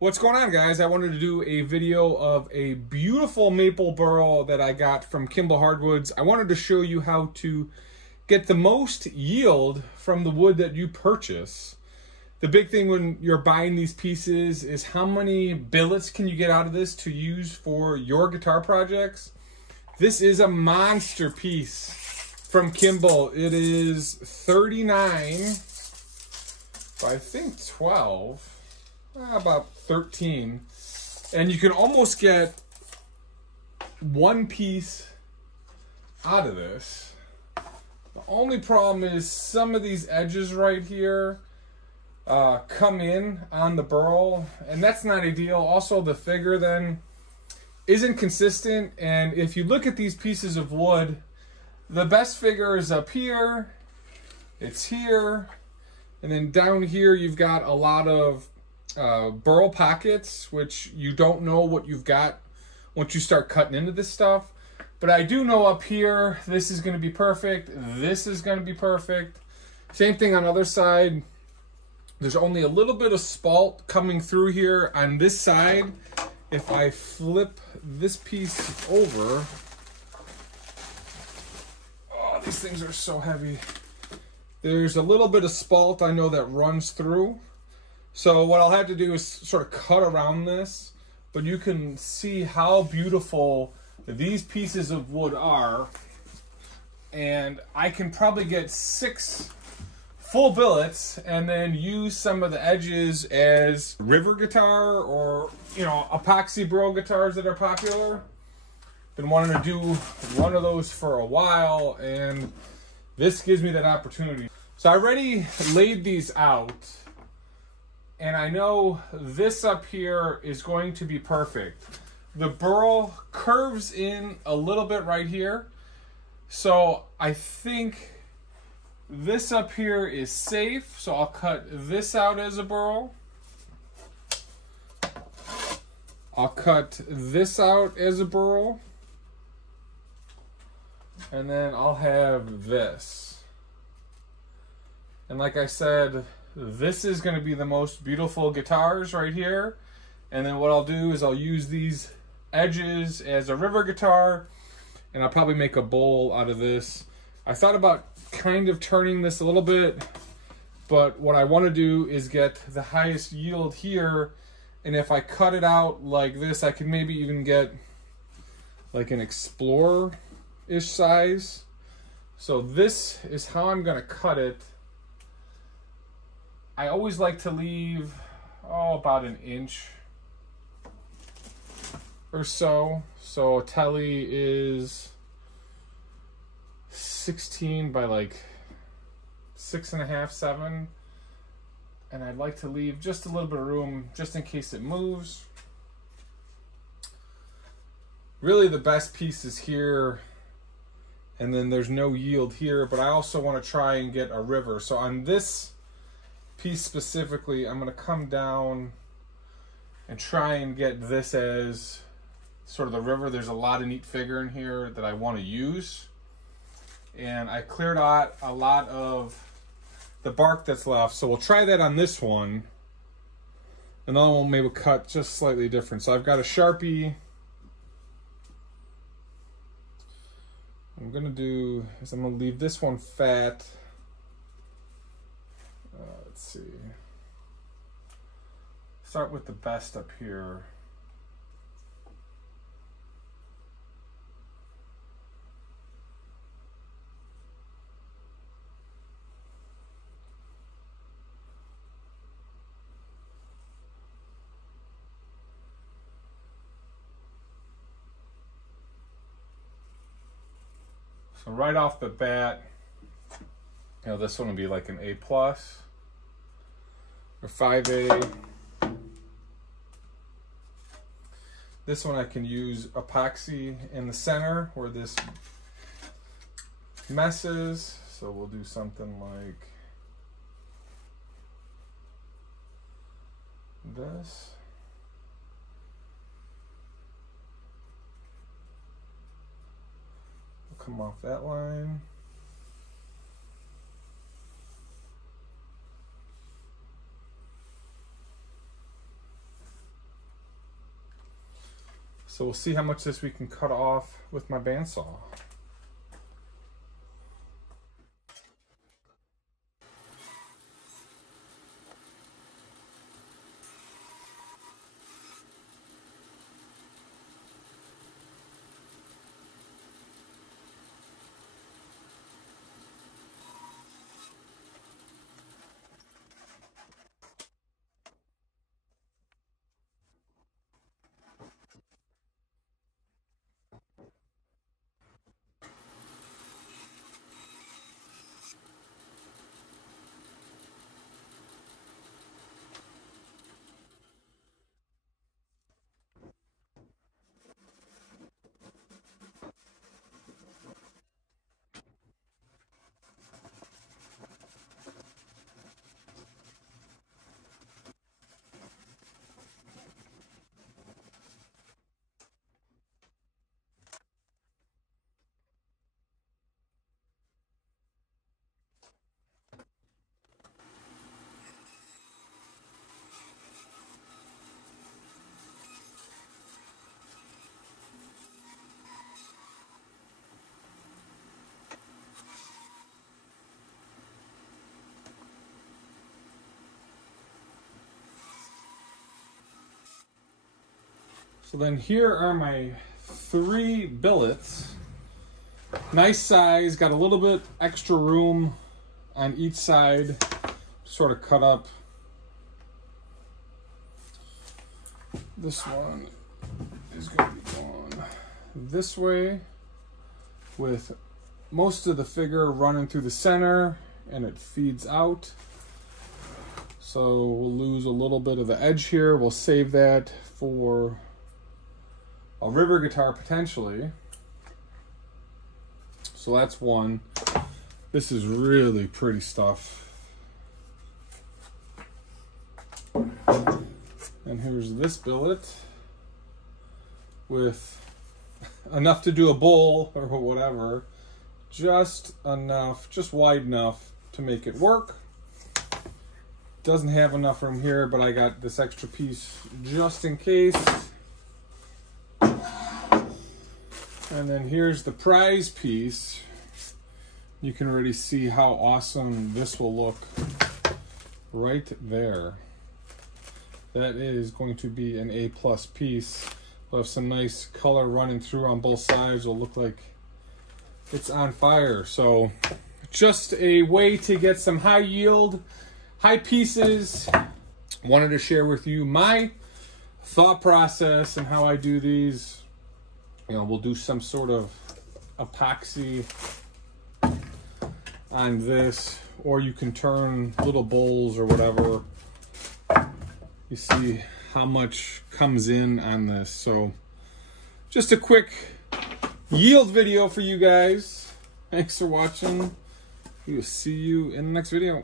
What's going on, guys? I wanted to do a video of a beautiful maple burl that I got from Kimball Hardwoods. I wanted to show you how to get the most yield from the wood that you purchase. The big thing when you're buying these pieces is how many billets can you get out of this to use for your guitar projects. This is a monster piece from Kimball. It is 39 by I think 12. About 13, and you can almost get one piece out of this. The only problem is some of these edges right here come in on the burl, and that's not ideal. Also, the figure then isn't consistent, and if you look at these pieces of wood, the best figure is up here, it's here, and then down here you've got a lot of burl pockets, which you don't know what you've got once you start cutting into this stuff. But I do know up here, this is going to be perfect. This is going to be perfect. Same thing on the other side. There's only a little bit of spalt coming through here on this side. If I flip this piece over, oh, these things are so heavy. There's a little bit of spalt I know that runs through. So what I'll have to do is sort of cut around this, but you can see how beautiful these pieces of wood are. And I can probably get 6 full billets and then use some of the edges as river guitar or, you know, epoxy burl guitars that are popular. Been wanting to do one of those for a while, and this gives me that opportunity. So I already laid these out. And I know this up here is going to be perfect. The burl curves in a little bit right here. So I think this up here is safe. So I'll cut this out as a burl. I'll cut this out as a burl. And then I'll have this. And like I said, this is going to be the most beautiful guitars right here. And then what I'll do is I'll use these edges as a river guitar, and I'll probably make a bowl out of this. I thought about kind of turning this a little bit, but what I want to do is get the highest yield here. And if I cut it out like this, I could maybe even get like an Explorer-ish size. So this is how I'm going to cut it. I always like to leave, about an inch or so. So a telly is 16 by like 6.5, 7. And I'd like to leave just a little bit of room just in case it moves. Really the best piece is here, and then there's no yield here, but I also want to try and get a river. So on this piece specifically, I'm going to come down and try and get this as sort of the river. There's a lot of neat figure in here that I want to use, and I cleared out a lot of the bark that's left, so we'll try that on this one, and then we'll maybe cut just slightly different. So I've got a Sharpie. What I'm going to do is I'm going to leave this one fat. Let's see. Start with the best up here. So right off the bat, you know, this one will be like an A+ or 5A. This one I can use epoxy in the center where this messes. So we'll do something like this. We'll come off that line. So we'll see how much this we can cut off with my bandsaw. So then here are my 3 billets. Nice size, got a little bit extra room on each side, sort of cut up. This one is going to be going this way with most of the figure running through the center, and it feeds out. So we'll lose a little bit of the edge here. We'll save that for a river guitar potentially. So that's one. This is really pretty stuff. And here's this billet with enough to do a bowl or whatever. Just enough, just wide enough to make it work. Doesn't have enough room here, but I got this extra piece just in case. And then here's the prize piece. You can already see how awesome this will look right there. That is going to be an A+ piece. We'll have some nice color running through on both sides. It'll look like it's on fire. So just a way to get some high yield, high pieces. Wanted to share with you my thought process and how I do these. You know, we'll do some sort of epoxy on this, or you can turn little bowls or whatever. You see how much comes in on this. So just a quick yield video for you guys. Thanks for watching. We will see you in the next video.